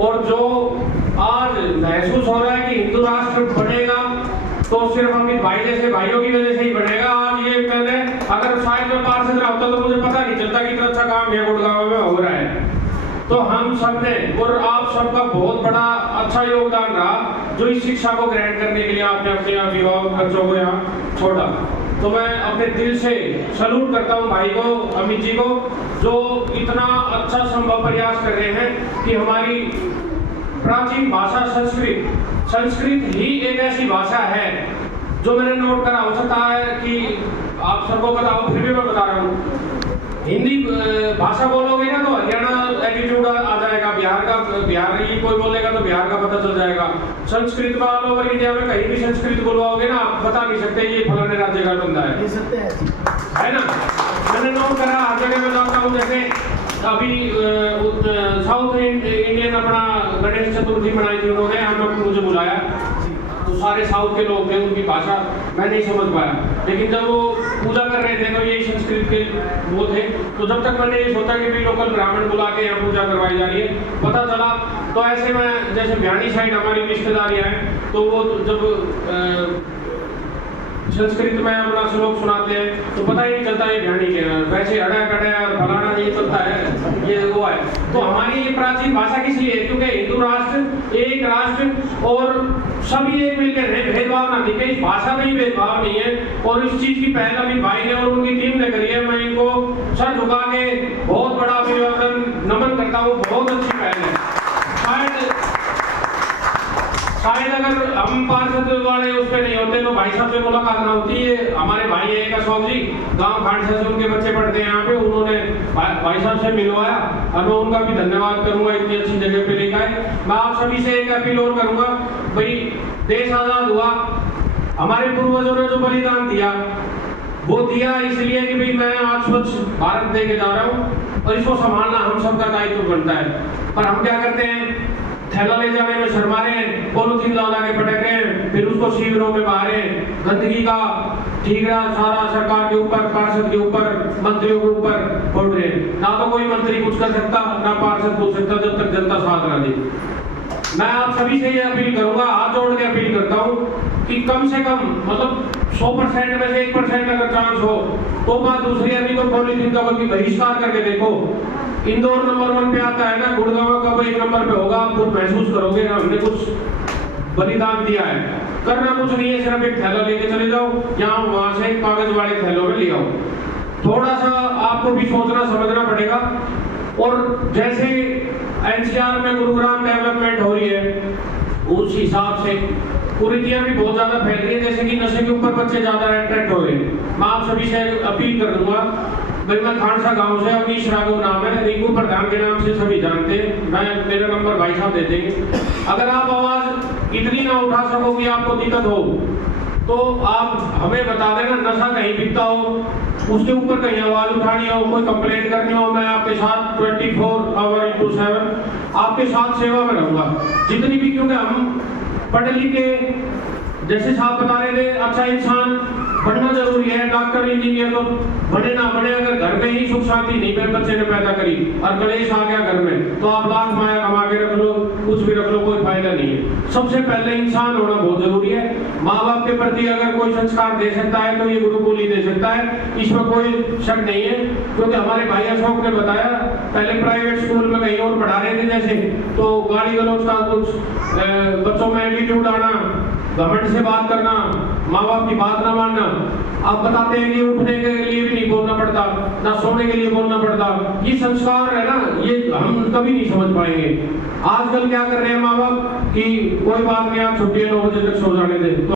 और जो आज महसूस हो रहा है कि हिंदू राष्ट्र बनेगा तो सिर्फ अमित भाई जैसे भाइयों की वजह से ही बनेगा। आज ये मैंने अगर शायद मैं पार्षद रहा होता तो मुझे पता नहीं चलता कि इतना अच्छा काम यहाँ गुड़गांव में हो रहा है। तो हम सब ने और आप सबका बहुत बड़ा अच्छा योगदान रहा जो इस शिक्षा को ग्रहण करने के लिए आपने अपने अभिभावक बच्चों को यहाँ छोड़ा। तो मैं अपने दिल से सैल्यूट करता हूँ भाई को, अमित जी को, जो इतना अच्छा संभव प्रयास कर रहे हैं कि हमारी प्राचीन भाषा संस्कृत ही एक ऐसी भाषा है जो मैंने नोट करा। हो सकता है कि आप सबको पता हो, फिर भी मैं बता रहा हूँ। हिंदी भाषा बोलोगे ना तो हरियाणा एटीट्यूड आ जाएगा, बिहार की कोई बोलेगा तो बिहार का पता चल जाएगा। संस्कृत में ऑल ओवर इंडिया में कहीं भी संस्कृत बोलवाओगे ना आप बता नहीं सकते ये फलाने राज्य का बंदा है ना। मैंने नोट करा हर जगह में जाता हूँ, जैसे अभी साउथ इंडियन अपना गणेश चतुर्थी मनाई थी उन्होंने, हम लोग मुझे बुलाया तो सारे साउथ के लोग थे, उनकी भाषा मैं नहीं समझ पाया, लेकिन जब वो पूजा कर रहे थे तो यही संस्कृत के वो थे। तो जब तक मैंने ये सोचा कि भी लोकल ब्राह्मण बुला के यहाँ पूजा करवाई जा रही है, पता चला तो ऐसे में जैसे भ्यानी साइड हमारी रिश्तेदारियाँ हैं तो वो जब संस्कृत में अपना श्लोक सुनाते हैं तो पता ही नहीं चलता ये भ्यानी के वैसे अड़ा कड़ा और फलाना ये चलता है, ये वो है। तो हमारी ये प्राचीन भाषा किस लिए है? क्योंकि हिंदू राष्ट्र एक राष्ट्र और सभी एक मिलकर है, भेदभाव ना दिखे, इस भाषा में ही भेदभाव नहीं है। और इस चीज की पहल अभी भाई ने और उनकी टीम ने करी है, मैं इनको सर झुका के बहुत बड़ा अभिवादन नमन करता हूँ। बहुत अच्छी पहल है। शायद अगर हम पार्षद वाले उस पर नहीं होते तो भाई साहब से मुलाकात ना होती है। हमारे भाई है एक अशोक जी, गांव खांडसा से उनके बच्चे पढ़ते हैं यहाँ पे, उन्होंने भाई साहब से मिलवाया और मैं उनका भी धन्यवाद करूंगा इतनी अच्छी जगह पे लेकर आए। मैं आप सभी से एक अपील और करूंगा, भाई देश आजाद हुआ, हमारे पूर्वजों ने जो बलिदान दिया वो दिया इसलिए कि भाई मैं आज स्वच्छ भारत दे के जा रहा हूँ और इसको संभालना हम सबका दायित्व बनता है। पर हम क्या करते हैं, थैला ले जाने में शर्मा रहे हैं, पॉलिथीन ला के पटक रहे हैं, फिर उसको शिविरों में बाहर गंदगी का ठीकरा सारा सरकार के ऊपर, पार्षद के ऊपर, मंत्रियों के ऊपर फोड़ रहे हैं। ना तो कोई मंत्री कुछ कर सकता, ना पार्षद कुछ सकता जब तक जनता साथ ना दे। मैं आप सभी से ये अपील करूंगा, हाथ जोड़ के अपील करता हूँ कि कम से कम मतलब 100% में से 1% अगर चांस हो तो बात दूसरी, अभी तो पॉलिथीन का बल्कि बहिष्कार करके देखो। इंदौर नंबर 1 पे आता है ना, गुड़गांव कब 1 नंबर पे होगा, आप खुद महसूस करोगे हमने कुछ बलिदान दिया है। करना कुछ नहीं है, सिर्फ एक थैला लेके चले जाओ, यहाँ वहां से कागज वाले थैलों में ले आओ। थोड़ा सा आपको भी सोचना समझना पड़ेगा। और जैसे एनसीआर में गुरुग्राम डेवलपमेंट हो रही है उस हिसाब से कुरीतियां भी बहुत ज्यादा फैल रही है, जैसे कि नशे के ऊपर बच्चे ज्यादा अट्रैक्ट हो रहे हैं। मैं आप सभी से अपील कर दूंगा, भाई मैं खानसा गांव से, अमीश राघव नाम है, रिंकू प्रधान के नाम से सभी जानते हैं, मैं मेरा नंबर भाई साहब दे देंगे। अगर आप आवाज इतनी ना उठा सको कि आपको दिक्कत हो तो आप हमें बता देना। नशा कहीं बिकता हो उसके ऊपर कहीं आवाज उठानी हो, कोई कंप्लेंट करनी हो, मैं आपके साथ 24/7 आपके साथ सेवा में रहूंगा जितनी भी, क्योंकि हम पढ़े लिखे जैसे साहब बता रहे थे अच्छा इंसान बनना जरूरी है, डॉक्टर इंजीनियर तो बने ना बने, अगर घर में ही सुख शांति नहीं पे बच्चे ने पैदा करी और कलेश आ गया घर में तो आप लाख माया कमा के रख लो, कुछ भी रख लो, कोई फायदा नहीं है। सबसे पहले इंसान होना बहुत जरूरी है। माँ बाप के प्रति अगर कोई संस्कार दे सकता है तो ये गुरुकुल ही दे सकता है, इसमें कोई शक नहीं है। क्योंकि हमारे भाई अशोक ने बताया पहले प्राइवेट स्कूल में कहीं और पढ़ा रहे थे जैसे, तो गाली गलौज का कुछ बच्चों में एटीट्यूड आना, घमंड से बात करना, माँ बाप की बात ना मानना। आप बताते हैं कि उठने के लिए भी नहीं बोलना पड़ता, ना सोने के लिए बोलना पड़ता। ये संस्कार है ना, ये हम कभी नहीं समझ पाएंगे। आजकल क्या कर रहे हैं माँ बाप कि कोई बात नहीं, आप छुट्टी 9 बजे तक सो जाने दें।